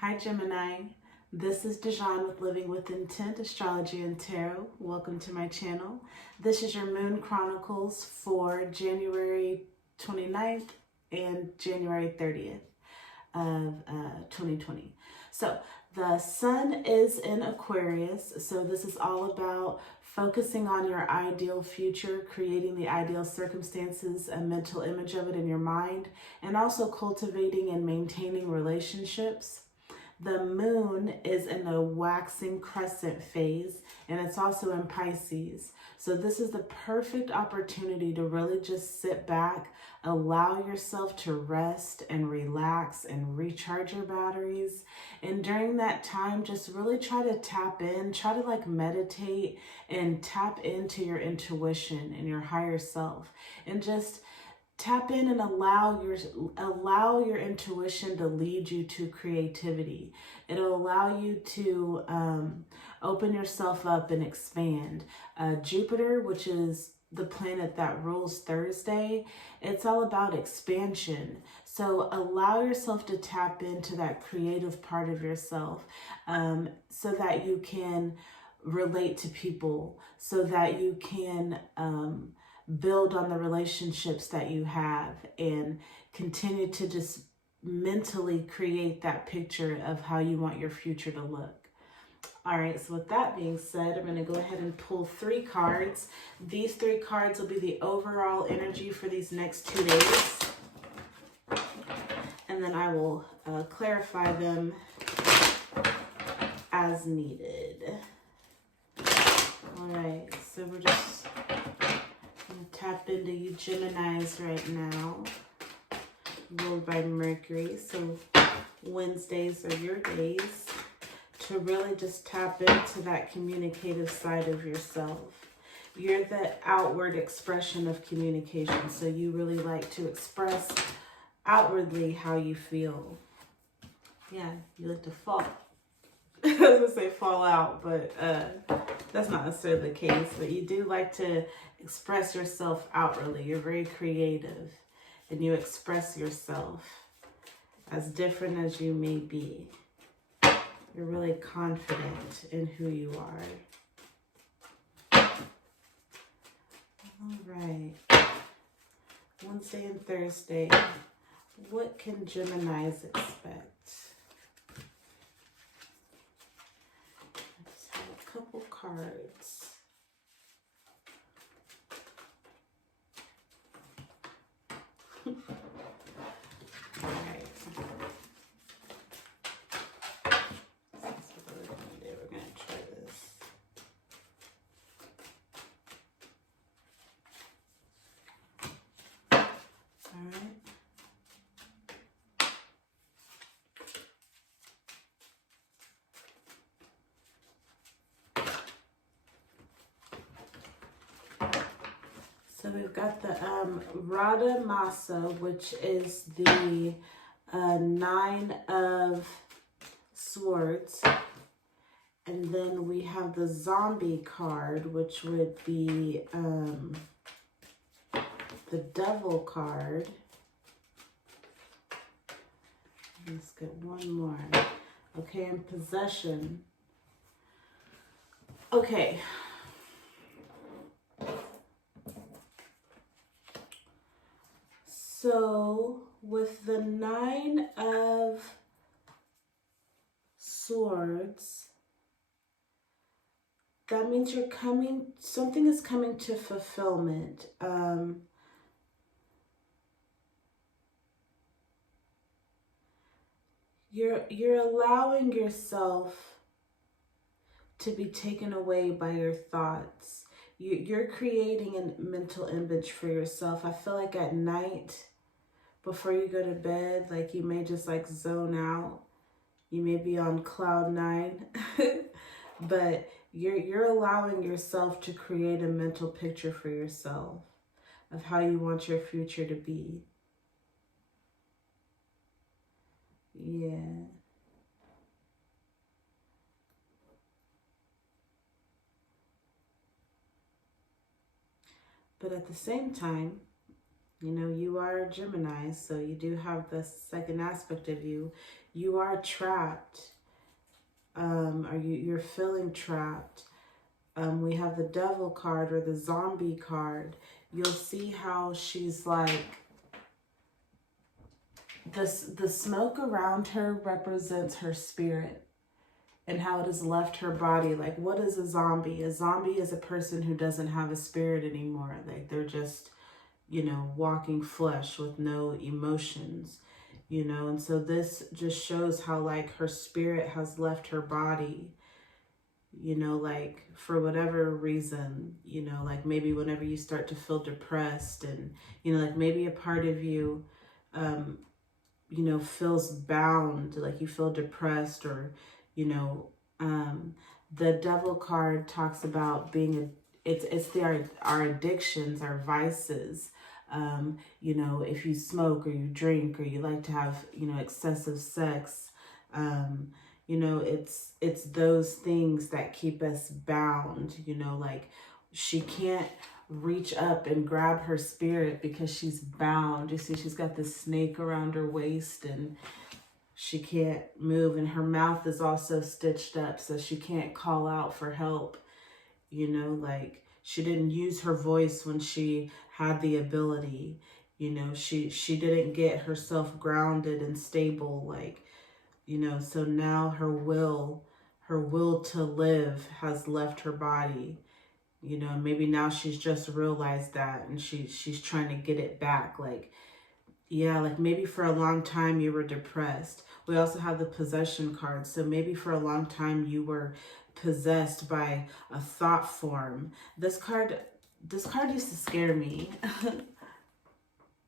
Hi Gemini, this is Dijon with Living with Intent, Astrology and Tarot. Welcome to my channel. This is your Moon Chronicles for January 29th and January 30th of 2020. So the sun is in Aquarius, so this is all about focusing on your ideal future, creating the ideal circumstances, a mental image of it in your mind, and also cultivating and maintaining relationships. The moon is in a waxing crescent phase, and it's also in Pisces. So this is the perfect opportunity to really just sit back, allow yourself to rest and relax and recharge your batteries. And during that time, just really try to tap in, try to meditate and tap into your intuition and your higher self, and just tap in and allow your intuition to lead you to creativity. It'll allow you to open yourself up and expand. Jupiter, which is the planet that rules Thursday, it's all about expansion. So allow yourself to tap into that creative part of yourself, so that you can relate to people, so that you can build on the relationships that you have and continue to just mentally create that picture of how you want your future to look. All right, so with that being said, I'm going to go ahead and pull 3 cards. These 3 cards will be the overall energy for these next 2 days. And then I will clarify them as needed. All right, so we're just tap into you Geminis right now, ruled by Mercury. So Wednesdays are your days to really just tap into that communicative side of yourself. You're the outward expression of communication, so you really like to express outwardly how you feel. Yeah, you like to fall. I was gonna say fall out, but that's not necessarily the case. But you do like to express yourself outwardly. You're very creative, and you express yourself as different as you may be. You're really confident in who you are. All right. Wednesday and Thursday. What can Geminis expect? Couple cards. All right. That's what we're going to do. We're going to try this. All right. So we've got the Radha Masa, which is the 9 of Swords. And then we have the Zombie card, which would be the Devil card. Let's get one more. Okay, and Possession. Okay. So with the 9 of Swords, that means something is coming to fulfillment. You're allowing yourself to be taken away by your thoughts. You're creating a mental image for yourself. I feel like at night, before you go to bed, you may just zone out. You may be on cloud 9, but you're allowing yourself to create a mental picture for yourself of how you want your future to be. Yeah. But at the same time, You know, you are a Gemini, so you do have the second aspect of you. You are trapped. You're feeling trapped. We have the Devil card or the Zombie card. You'll see how she's like, the smoke around her represents her spirit and how it has left her body. Like, what is a zombie? A zombie is a person who doesn't have a spirit anymore. Like, they're just, you know, walking flesh with no emotions, you know. And so this just shows how, like, her spirit has left her body, you know, like, for whatever reason, you know, like maybe whenever you start to feel depressed and, you know, like maybe a part of you, you know, feels bound, like you feel depressed, or, you know, the Devil card talks about being our addictions, our vices. You know, if you smoke or you drink or you like to have, you know, excessive sex, you know, it's those things that keep us bound, you know. Like, she can't reach up and grab her spirit because she's bound. You see, she's got this snake around her waist and she can't move, and her mouth is also stitched up so she can't call out for help. You know, like, she didn't use her voice when she had the ability. You know, she didn't get herself grounded and stable, like, you know. So now her will to live has left her body. You know, maybe now she's just realized that, and she's trying to get it back. Like, yeah, like maybe for a long time you were depressed. We also have the possession card. So maybe for a long time you were possessed by a thought form. This card used to scare me.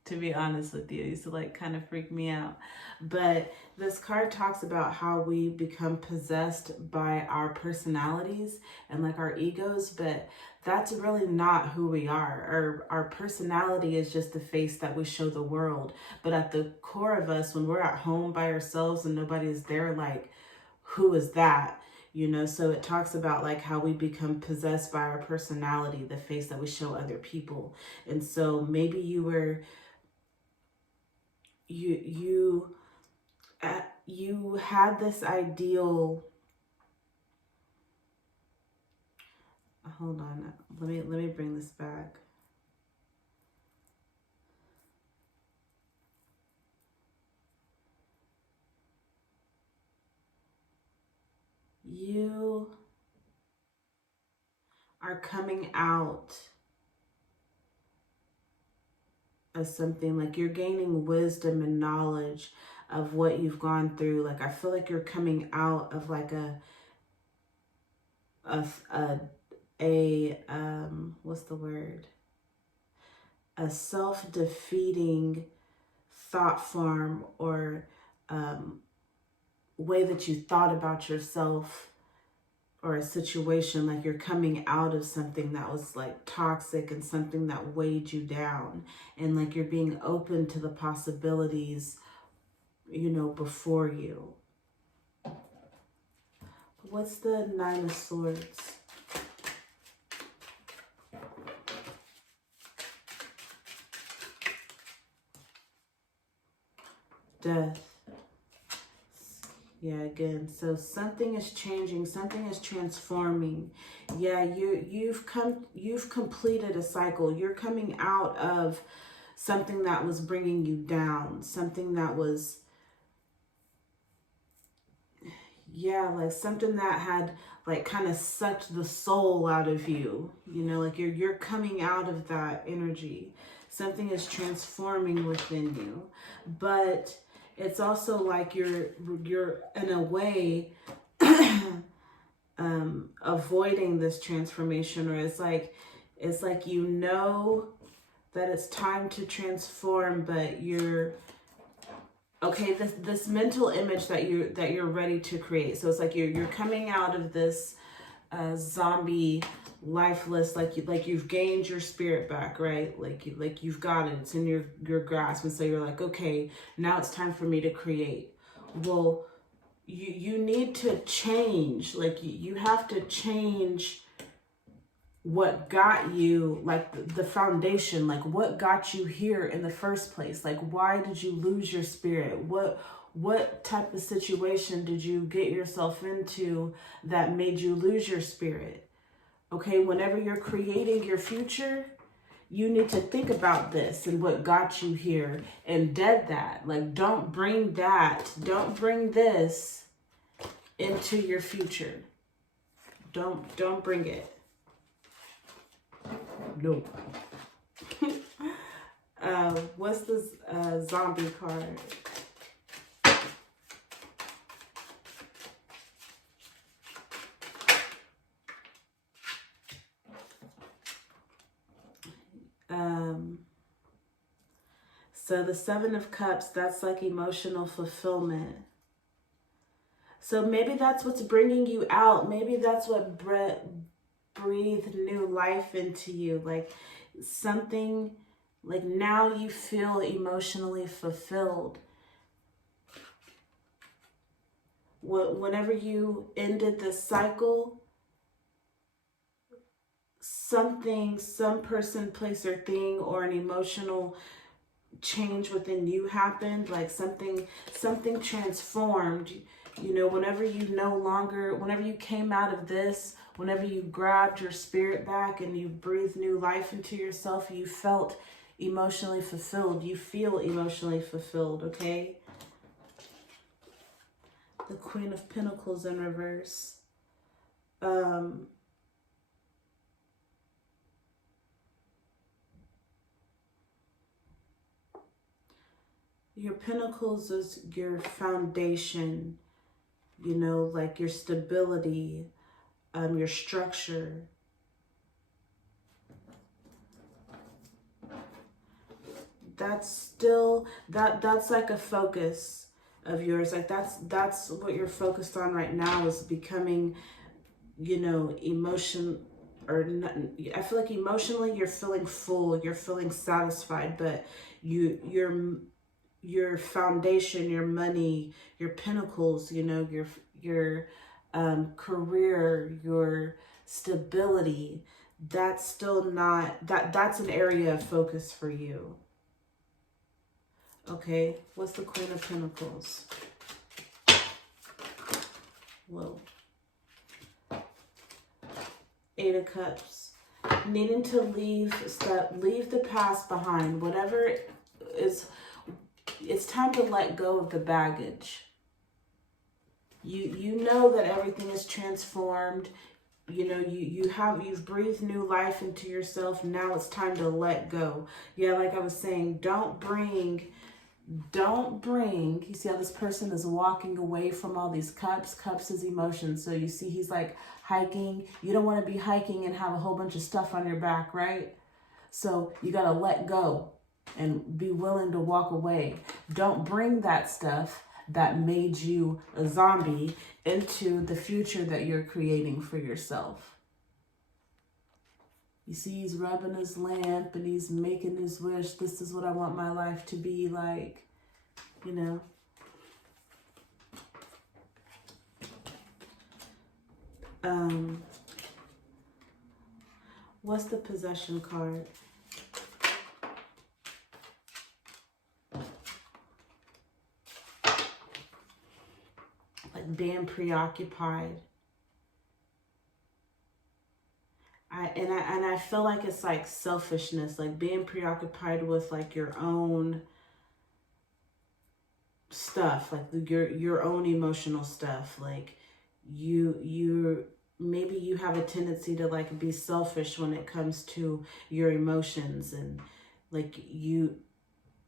To be honest with you, it used to like kind of freak me out. But this card talks about how we become possessed by our personalities and like our egos, but that's really not who we are. Our personality is just the face that we show the world. But at the core of us, when we're at home by ourselves and nobody is there, like, who is that? You know, so it talks about like how we become possessed by our personality, the face that we show other people. And so maybe you were you had this ideal. Hold on, let me bring this back. You are coming out of something, like you're gaining wisdom and knowledge of what you've gone through. Like, I feel like you're coming out of like what's the word? A self-defeating thought form or way that you thought about yourself or a situation. Like, you're coming out of something that was like toxic and something that weighed you down, and like you're being open to the possibilities, you know, before you. What's the Nine of Swords? Death. Yeah, again, so something is changing, something is transforming. Yeah, you've completed a cycle. You're coming out of something that was bringing you down, something that was, yeah, like something that had like kind of sucked the soul out of you. You know, like you're coming out of that energy. Something is transforming within you. But it's also like you're in a way avoiding this transformation, or it's like you know that it's time to transform, but you're okay. This mental image that you're ready to create. So it's like you're coming out of this zombie, lifeless, like you've gained your spirit back, right? Like you've got it. It's in your grasp, and so you're like, okay, now it's time for me to create. Well, you need to change. Like you have to change what got you, like the foundation, like what got you here in the first place. Like, why did you lose your spirit? What type of situation did you get yourself into that made you lose your spirit? Okay, whenever you're creating your future, you need to think about this and what got you here and dead that. Like, don't bring this into your future. Don't bring it. Nope. What's this zombie card? So the Seven of Cups, that's like emotional fulfillment. So maybe that's what's bringing you out. Maybe that's what breathed new life into you. Like something, like now you feel emotionally fulfilled. Whenever you ended the cycle, something, some person, place, or thing, or an emotional change within you happened. Like something transformed. You know, whenever you came out of this, whenever you grabbed your spirit back and you breathed new life into yourself, you felt emotionally fulfilled. You feel emotionally fulfilled, okay? The Queen of Pentacles in reverse. Your pentacles is your foundation, you know, like your stability, your structure. That's still, that's like a focus of yours. Like that's what you're focused on right now, is becoming, you know, or not, I feel like emotionally you're feeling full, you're feeling satisfied, but your foundation, your money, your pinnacles, you know, your career, your stability, that's still not, that's an area of focus for you. Okay, what's the Queen of Pentacles? Whoa. Eight of Cups. Needing to leave the past behind. Whatever is, it's time to let go of the baggage. You know that everything is transformed. You know, you've breathed new life into yourself. Now it's time to let go. Yeah, like I was saying, don't bring, you see how this person is walking away from all these cups. Cups is emotion. So you see he's like hiking. You don't want to be hiking and have a whole bunch of stuff on your back, right? So you got to let go and be willing to walk away. Don't bring that stuff that made you a zombie into the future that you're creating for yourself. You see, he's rubbing his lamp and he's making his wish. This is what I want my life to be like, you know. What's the possession card? Like being preoccupied. I feel like it's like selfishness, like being preoccupied with like your own stuff, like your own emotional stuff. Like you maybe you have a tendency to like be selfish when it comes to your emotions, and like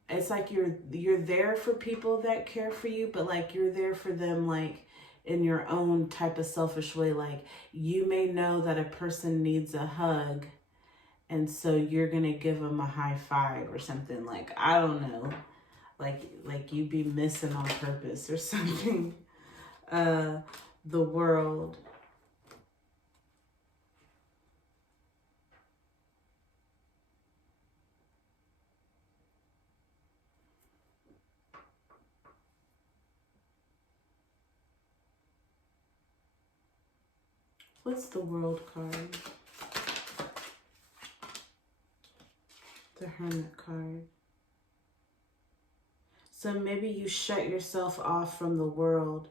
it's like you're there for people that care for you, but like you're there for them like in your own type of selfish way. Like you may know that a person needs a hug, and so you're gonna give them a high five or something. Like, I don't know, like you be missing on purpose or something. The World. What's the World card? The Hermit card. So maybe you shut yourself off from the world.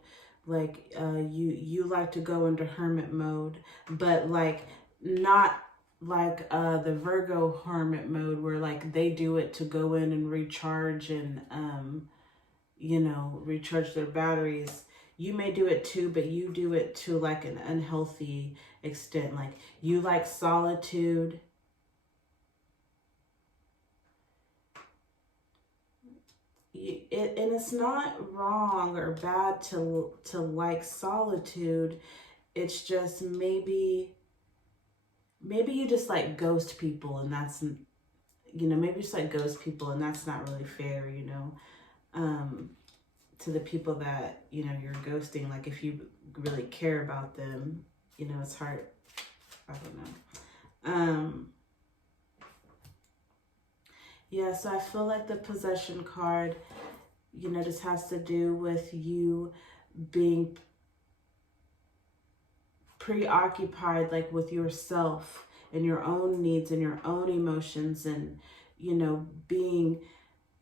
Like you like to go into hermit mode, but like not like the Virgo hermit mode where like they do it to go in and recharge and you know, recharge their batteries. You may do it too, but you do it to like an unhealthy extent. Like you like solitude. And it's not wrong or bad to like solitude. It's just maybe you just like ghost people, and that's, you know, maybe just like ghost people, and that's not really fair, you know, to the people that, you know, you're ghosting. Like if you really care about them, you know, it's hard. I don't know. Yeah, so I feel like the possession card, you know, just has to do with you being preoccupied, like with yourself and your own needs and your own emotions, and, you know, being,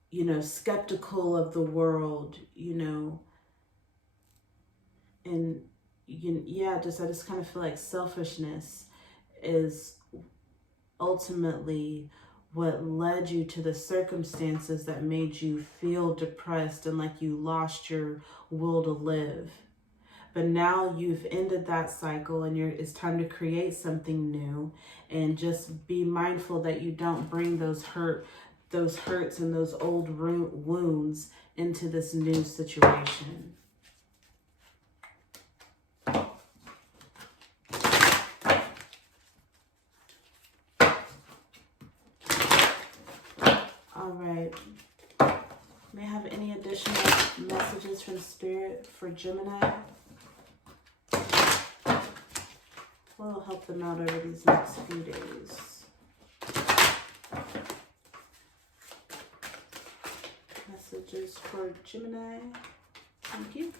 you know, skeptical of the world, you know, and yeah, I just kind of feel like selfishness is ultimately what led you to the circumstances that made you feel depressed and like you lost your will to live. But now you've ended that cycle, and it's time to create something new, and just be mindful that you don't bring those hurts and those old wounds into this new situation. All right. May I have any additional messages from Spirit for Gemini? What will help them out over these next few days? Messages for Gemini. Thank you.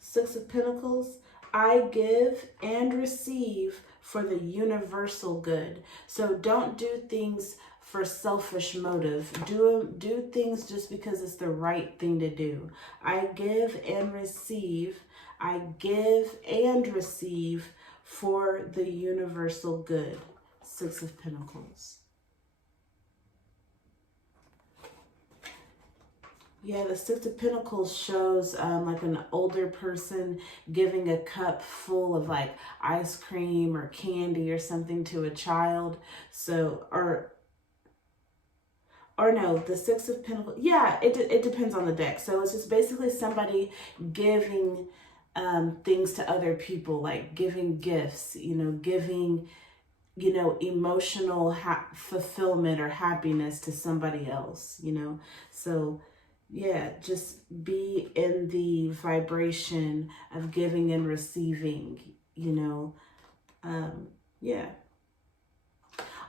Six of Pentacles. I give and receive for the universal good. So don't do things for selfish motive. Do things just because it's the right thing to do. I give and receive. I give and receive for the universal good. Six of Pentacles. Yeah, the Six of Pentacles shows like an older person giving a cup full of like ice cream or candy or something to a child. So, or no, the Six of Pentacles. Yeah, it depends on the deck. So it's just basically somebody giving things to other people, like giving gifts, you know, giving, you know, emotional fulfillment or happiness to somebody else, you know. So yeah, just be in the vibration of giving and receiving, you know. Yeah.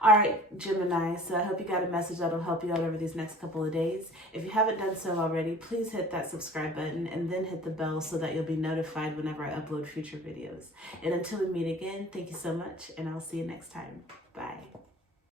All right, Gemini, so I hope you got a message that'll help you out over these next couple of days. If you haven't done so already, please hit that subscribe button and then hit the bell so that you'll be notified whenever I upload future videos. And until we meet again, thank you so much, and I'll see you next time. Bye.